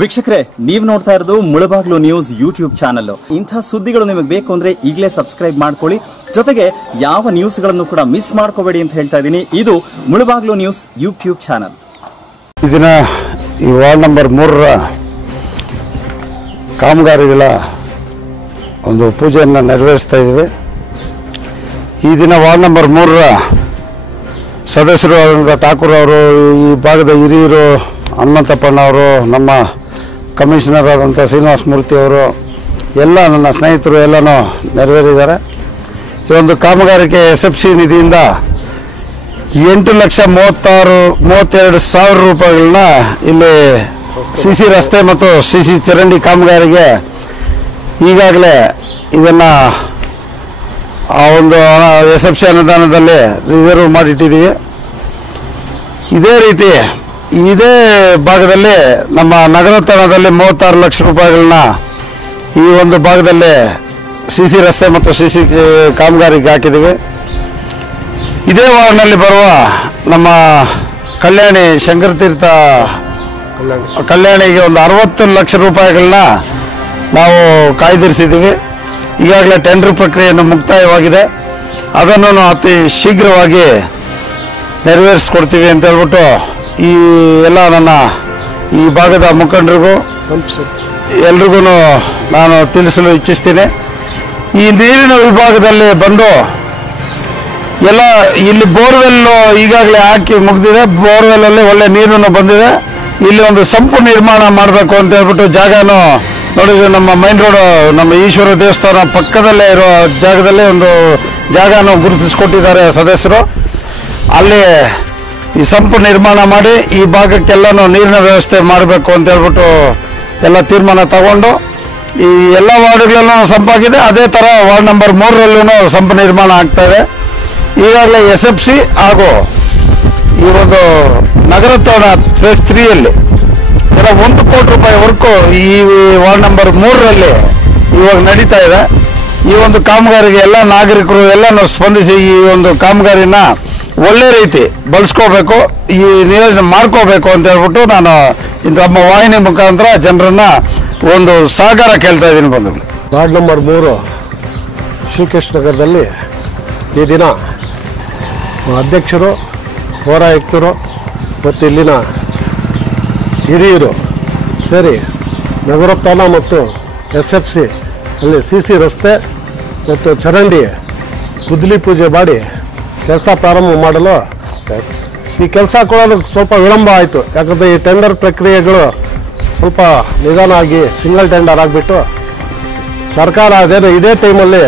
ವೀಕ್ಷಕರೇ, ನೀವು ನೋಡ್ತಾ ಇರೋದು ಮುಳಬಾಗ್ಲು ನ್ಯೂಸ್ ಯೂಟ್ಯೂಬ್ ಚಾನಲ್. ಇಂಥ ಸುದ್ದಿಗಳು ನಿಮಗೆ ಬೇಕು ಅಂದ್ರೆ ಈಗಲೇ ಸಬ್ಸ್ಕ್ರೈಬ್ ಮಾಡ್ಕೊಳ್ಳಿ. ಜೊತೆಗೆ ಯಾವ ನ್ಯೂಸ್ಗಳನ್ನು ಕೂಡ ಮಿಸ್ ಮಾಡ್ಕೋಬೇಡಿ ಅಂತ ಹೇಳ್ತಾ ಇದ್ದೀನಿ. ಇದು ಮುಳಬಾಗ್ಲು ನ್ಯೂಸ್ ಯೂಟ್ಯೂಬ್ ಚಾನಲ್. ಇದನ್ನ ಈ ವಾರ್ಡ್ ನಂಬರ್ 3ರ ಕಾಮಗಾರಿಗಳ ಒಂದು ಪೂಜೆಯನ್ನು ನೆರವೇರಿಸ್ತಾ ಇದ್ದೀವಿ. ಈ ದಿನ ವಾರ್ಡ್ ನಂಬರ್ 3ರ ಸದಸ್ಯರು ಆದಂಥ ಠಾಕೂರ್ ಅವರು, ಈ ಭಾಗದ ಹಿರಿಯರು ಹನುಮಂತಪ್ಪನವರು, ನಮ್ಮ ಕಮಿಷನರ್ ಆದಂಥ ಶ್ರೀನಿವಾಸ ಮೂರ್ತಿ ಅವರು, ಎಲ್ಲ ನನ್ನ ಸ್ನೇಹಿತರು ಎಲ್ಲನೂ ನೆರವೇರಿದ್ದಾರೆ. ಈ ಒಂದು ಕಾಮಗಾರಿಕೆ SFC ನಿಧಿಯಿಂದ 8,32,000 ರೂಪಾಯಿಗಳನ್ನ ಇಲ್ಲಿ CC ರಸ್ತೆ ಮತ್ತು CC ಚರಂಡಿ ಕಾಮಗಾರಿಗೆ ಈಗಾಗಲೇ ಇದನ್ನು ಆ ಒಂದು SFC ಅನುದಾನದಲ್ಲಿ ರಿಸರ್ವ್ ಮಾಡಿಟ್ಟಿದ್ದೀವಿ. ಇದೇ ರೀತಿ ಇದೇ ಭಾಗದಲ್ಲಿ ನಮ್ಮ ನಗರೋತ್ಥಾನದಲ್ಲಿ 36 ಲಕ್ಷ ರೂಪಾಯಿಗಳನ್ನ ಈ ಒಂದು ಭಾಗದಲ್ಲಿ CC ರಸ್ತೆ ಮತ್ತು CC ಕಾಮಗಾರಿಗೆ ಹಾಕಿದ್ದೀವಿ. ಇದೇ ವಾರ್ಡ್ನಲ್ಲಿ ಬರುವ ನಮ್ಮ ಕಲ್ಯಾಣಿ ಶಂಕರತೀರ್ಥ ಕಲ್ಯಾಣಿಗೆ ಒಂದು 60 ಲಕ್ಷ ರೂಪಾಯಿಗಳನ್ನ ನಾವು ಕಾಯ್ದಿರಿಸಿದ್ದೀವಿ. ಈಗಾಗಲೇ ಟೆಂಡರ್ ಪ್ರಕ್ರಿಯೆಯನ್ನು ಮುಕ್ತಾಯವಾಗಿದೆ. ಅದನ್ನು ಅತಿ ಶೀಘ್ರವಾಗಿ ನೆರವೇರಿಸ್ಕೊಡ್ತೀವಿ ಅಂತ ಹೇಳ್ಬಿಟ್ಟು ಈ ಎಲ್ಲ ನನ್ನ ಈ ಭಾಗದ ಮುಖಂಡರಿಗೂ ಎಲ್ರಿಗೂ ನಾನು ತಿಳಿಸಲು ಇಚ್ಛಿಸ್ತೀನಿ. ಈ ನೀರಿನ ವಿಭಾಗದಲ್ಲಿ ಬಂದು ಎಲ್ಲ ಇಲ್ಲಿ ಬೋರ್ವೆಲ್ಲು ಈಗಾಗಲೇ ಹಾಕಿ ಮುಗಿದಿದೆ. ಬೋರ್ವೆಲ್ಲಲ್ಲಿ ಒಳ್ಳೆ ನೀರನ್ನು ಬಂದಿದೆ. ಇಲ್ಲಿ ಒಂದು ಸಂಪು ನಿರ್ಮಾಣ ಮಾಡಬೇಕು ಅಂತ ಹೇಳ್ಬಿಟ್ಟು ಜಾಗನೂ ನೋಡಿದ್ರೆ ನಮ್ಮ ಮೈನ್ ರೋಡ್, ನಮ್ಮ ಈಶ್ವರ ದೇವಸ್ಥಾನ ಪಕ್ಕದಲ್ಲೇ ಇರೋ ಜಾಗದಲ್ಲಿ ಒಂದು ಜಾಗನೂ ಗುರುತಿಸ್ಕೊಟ್ಟಿದ್ದಾರೆ ಸದಸ್ಯರು. ಅಲ್ಲಿ ಈ ಸಂಪು ನಿರ್ಮಾಣ ಮಾಡಿ ಈ ಭಾಗಕ್ಕೆಲ್ಲನೂ ನೀರಿನ ವ್ಯವಸ್ಥೆ ಮಾಡಬೇಕು ಅಂತ ಹೇಳ್ಬಿಟ್ಟು ಎಲ್ಲ ತೀರ್ಮಾನ ತಗೊಂಡು ಈ ಎಲ್ಲ ವಾರ್ಡ್ಗಳಲ್ಲೂ ಸಂಪಾಗಿದೆ. ಅದೇ ಥರ ವಾರ್ಡ್ ನಂಬರ್ 3ರಲ್ಲೂ ಸಂಪು ನಿರ್ಮಾಣ ಆಗ್ತಾಯಿದೆ. ಈಗಾಗಲೇ SFC ಹಾಗೂ ಈ ಒಂದು ನಗರೋತ್ಥಾನ ಫೇಸ್ 3ಯಲ್ಲಿ ಎಲ್ಲ 1 ಕೋಟಿ ರೂಪಾಯಿ ವರ್ಕು ಈ ವಾರ್ಡ್ ನಂಬರ್ 3ರಲ್ಲಿ ಇವಾಗ ನಡೀತಾ ಇದೆ. ಈ ಒಂದು ಕಾಮಗಾರಿಗೆ ಎಲ್ಲ ನಾಗರಿಕರು ಎಲ್ಲನೂ ಸ್ಪಂದಿಸಿ ಈ ಒಂದು ಕಾಮಗಾರಿನ ಒಳ್ಳೆ ರೀತಿ ಬಳಸ್ಕೋಬೇಕು, ಈ ನಿಯೋಜನೆ ಮಾಡ್ಕೋಬೇಕು ಅಂತ ಹೇಳ್ಬಿಟ್ಟು ನಾನು ನಮ್ಮ ವಾಹಿನಿ ಮುಖಾಂತರ ಜನರನ್ನ ಒಂದು ಸಹಕಾರ ಕೇಳ್ತಾ ಇದ್ದೀನಿ. ಬಂಧುಗಳು, ವಾರ್ಡ್ ನಂಬರ್ 3 ಶ್ರೀಕೃಷ್ಣ ನಗರದಲ್ಲಿ ಈ ದಿನ ಅಧ್ಯಕ್ಷರು, ಪೌರಾಯುಕ್ತರು ಮತ್ತು ಇಲ್ಲಿನ ಹಿರಿಯರು ಸೇರಿ ನಗರೋತ್ಥಾನ ಮತ್ತು SFC ಅಲ್ಲಿ CC ರಸ್ತೆ ಮತ್ತು ಚರಂಡಿ ಗುದ್ದಲಿ ಪೂಜೆ ಮಾಡಿ ಕೆಲಸ ಪ್ರಾರಂಭ ಮಾಡಲು ಈ ಕೆಲಸ ಕೊಡೋದು ಸ್ವಲ್ಪ ವಿಳಂಬ ಆಯಿತು. ಯಾಕಂದರೆ ಈ ಟೆಂಡರ್ ಪ್ರಕ್ರಿಯೆಗಳು ಸ್ವಲ್ಪ ನಿಧಾನ ಆಗಿ ಸಿಂಗಲ್ ಟೆಂಡರ್ ಆಗಿಬಿಟ್ಟು ಸರ್ಕಾರ ಅದೇನು ಇದೇ ಟೈಮಲ್ಲಿ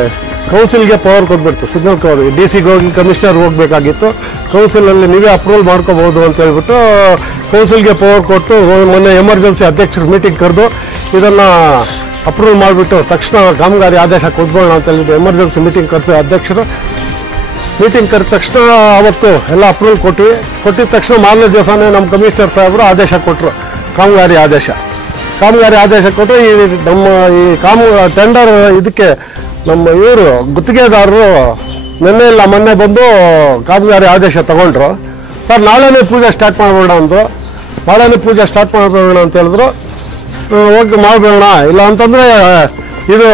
ಕೌನ್ಸಿಲ್ಗೆ ಪವರ್ ಕೊಟ್ಬಿಡ್ತು. ಸಿಗ್ನಲ್ ಪವರ್ DCಗೆ ಹೋಗಿ ಕಮಿಷನರ್ ಹೋಗಬೇಕಾಗಿತ್ತು. ಕೌನ್ಸಿಲಲ್ಲಿ ನೀವೇ ಅಪ್ರೂವಲ್ ಮಾಡ್ಕೋಬೋದು ಅಂತ ಹೇಳ್ಬಿಟ್ಟು ಕೌನ್ಸಿಲ್ಗೆ ಪವರ್ ಕೊಟ್ಟು ಮೊನ್ನೆ ಎಮರ್ಜೆನ್ಸಿ ಅಧ್ಯಕ್ಷರು ಮೀಟಿಂಗ್ ಕರೆದು ಇದನ್ನು ಅಪ್ರೂವಲ್ ಮಾಡಿಬಿಟ್ಟು ತಕ್ಷಣ ಕಾಮಗಾರಿ ಆದೇಶ ಕೊಟ್ಬೋಣ ಅಂತ ಹೇಳಿಬಿಟ್ಟು ಎಮರ್ಜೆನ್ಸಿ ಮೀಟಿಂಗ್ ಕರೆಸಿ ಅಧ್ಯಕ್ಷರು ಮೀಟಿಂಗ್ ಕರೆದ ತಕ್ಷಣ ಅವತ್ತು ಎಲ್ಲ ಅಪ್ರೂವಲ್ ಕೊಟ್ಟಿದ ತಕ್ಷಣ ಮಾರನೇ ದಿವಸನೇ ನಮ್ಮ ಕಮಿಷನರ್ ಸಾಹೇಬರು ಆದೇಶ ಕೊಟ್ಟರು. ಕಾಮಗಾರಿ ಆದೇಶ ಕೊಟ್ಟು ಈ ನಮ್ಮ ಈ ಟೆಂಡರ್ ಇದಕ್ಕೆ ನಮ್ಮ ಇವರು ಗುತ್ತಿಗೆದಾರರು ಮೊನ್ನೆ ಬಂದು ಕಾಮಗಾರಿ ಆದೇಶ ತಗೊಂಡ್ರು. ಸರ್ ನಾಳೆನೇ ಪೂಜೆ ಸ್ಟಾರ್ಟ್ ಮಾಡಬೇಡ ಅಂದರು. ಅಂತ ಹೇಳಿದ್ರು. ಹೋಗಿ ಮಾಡಬೇಡ, ಇಲ್ಲ ಅಂತಂದರೆ ಇದು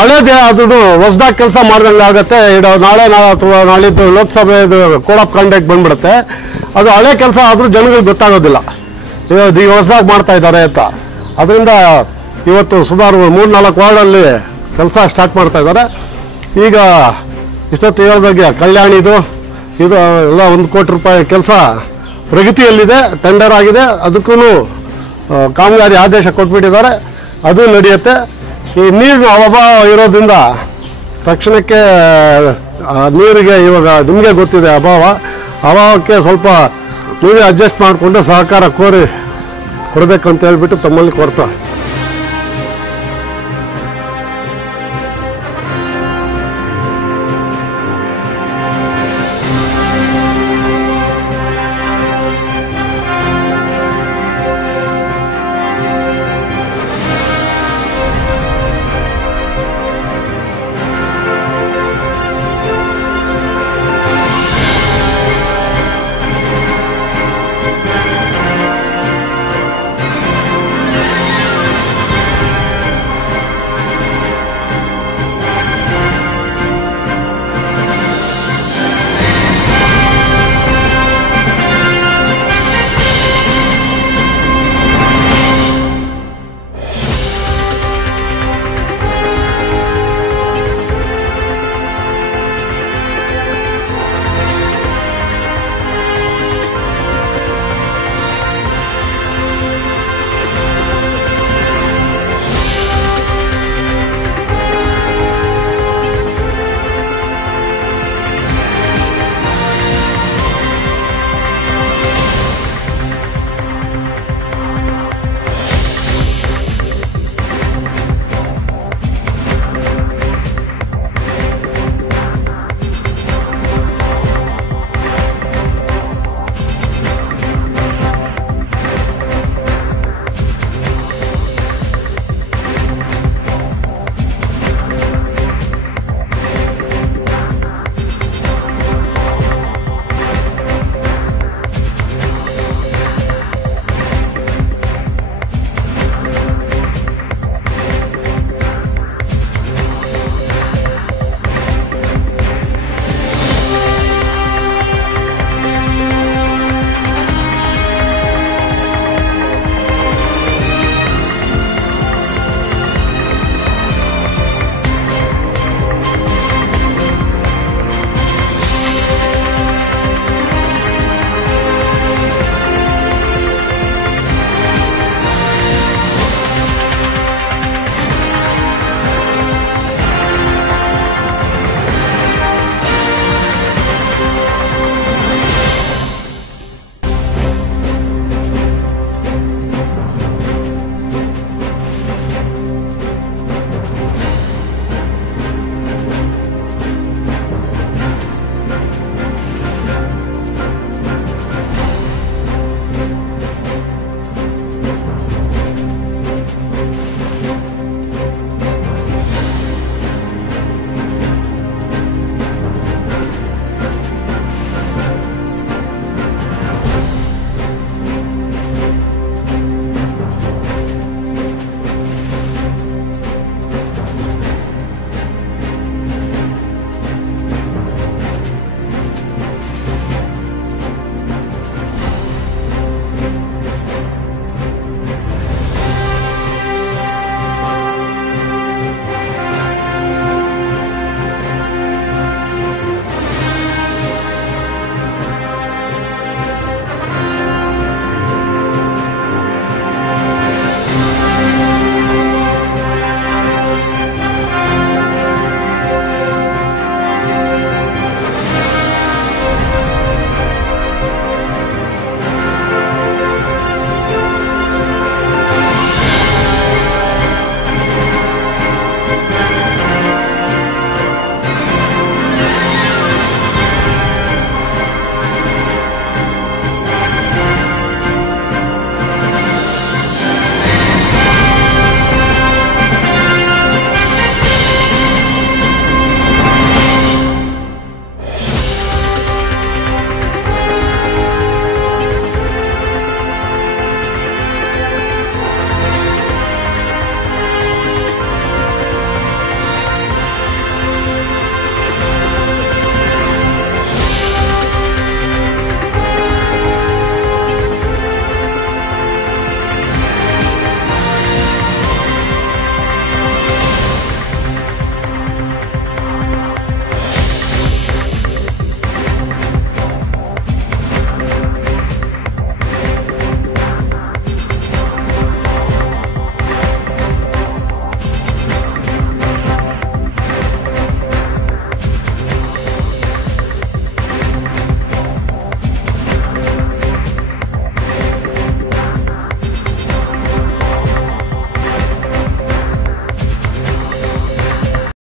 ಹಳೇದೇ, ಅದನ್ನು ಹೊಸದಾಗಿ ಕೆಲಸ ಮಾಡ್ದಂಗೆ ಆಗುತ್ತೆ. ನಾಳೆ ಅಥವಾ ನಾಳಿದ್ದು ಲೋಕಸಭೆದು ಕೋಡ್ ಆಫ್ ಕಾಂಡಕ್ಟ್ ಬಂದ್ಬಿಡುತ್ತೆ. ಅದು ಹಳೆ ಕೆಲಸ ಆದರೂ ಜನಗಳಿಗೆ ಗೊತ್ತಾಗೋದಿಲ್ಲ ಈಗ ಹೊಸದಾಗಿ ಮಾಡ್ತಾ ಇದ್ದಾರೆ ಅಂತ. ಅದರಿಂದ ಇವತ್ತು ಸುಮಾರು 3-4 ವಾರ್ಡಲ್ಲಿ ಕೆಲಸ ಸ್ಟಾರ್ಟ್ ಮಾಡ್ತಾ ಇದ್ದಾರೆ. ಈಗ ಇಷ್ಟೊತ್ತು ಹೇಳಿದಾಗೆ ಕಲ್ಯಾಣಿದು ಇದು ಎಲ್ಲ 1 ಕೋಟಿ ರೂಪಾಯಿ ಕೆಲಸ ಪ್ರಗತಿಯಲ್ಲಿದೆ, ಟೆಂಡರ್ ಆಗಿದೆ. ಅದಕ್ಕೂ ಕಾಮಗಾರಿ ಆದೇಶ ಕೊಟ್ಬಿಟ್ಟಿದ್ದಾರೆ, ಅದು ನಡೆಯುತ್ತೆ. ಈ ನೀರಿನ ಅಭಾವ ಇರೋದ್ರಿಂದ ತಕ್ಷಣಕ್ಕೆ ನೀರಿಗೆ ಇವಾಗ ನಿಮಗೆ ಗೊತ್ತಿದೆ ಅಭಾವಕ್ಕೆ ಸ್ವಲ್ಪ ನೀವೇ ಅಡ್ಜಸ್ಟ್ ಮಾಡಿಕೊಂಡು ಸಹಕಾರ ಕೋರಿ ಕೊಡಬೇಕಂತ ಹೇಳ್ಬಿಟ್ಟು ತಮ್ಮಲ್ಲಿ ಕೋರ್ತಾ